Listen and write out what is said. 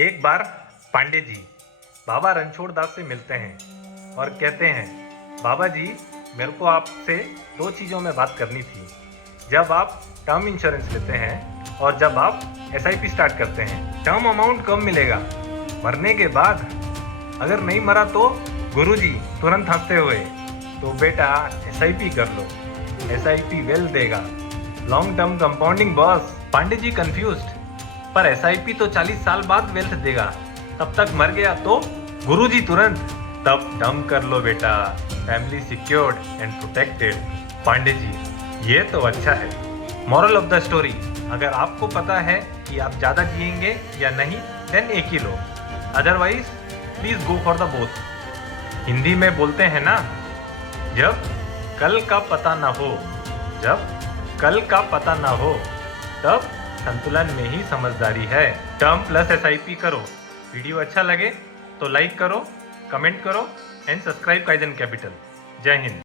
एक बार पांडे जी बाबा रणछोड़ दास से मिलते हैं और कहते हैं, बाबा जी मेरे को आपसे दो चीज़ों में बात करनी थी। जब आप टर्म इंश्योरेंस लेते हैं और जब आप एसआईपी स्टार्ट करते हैं, टर्म अमाउंट कम मिलेगा, मरने के बाद अगर नहीं मरा तो गुरुजी तुरंत हंसते हुए, तो बेटा एसआईपी कर लो, एसआईपी वेल्थ देगा, long term compounding boss. Pandey ji confused, पर एसआईपी तो 40 साल बाद वेल्थ देगा, तब तक मर गया तो गुरुजी तुरंत, तब टर्म कर लो बेटा, family secured and protected. Pandey ji ये तो अच्छा है। मॉरल ऑफ द स्टोरी, अगर आपको पता है कि आप ज़्यादा जिएंगे या नहीं, देन एक ही लो, otherwise please go for the both. Hindi में बोलते हैं ना, जब कल का पता ना हो, जब कल का पता ना हो, तब संतुलन में ही समझदारी है। टर्म प्लस एसआईपी करो। वीडियो अच्छा लगे तो लाइक करो, कमेंट करो एंड सब्सक्राइब काइजन कैपिटल। जय हिंद।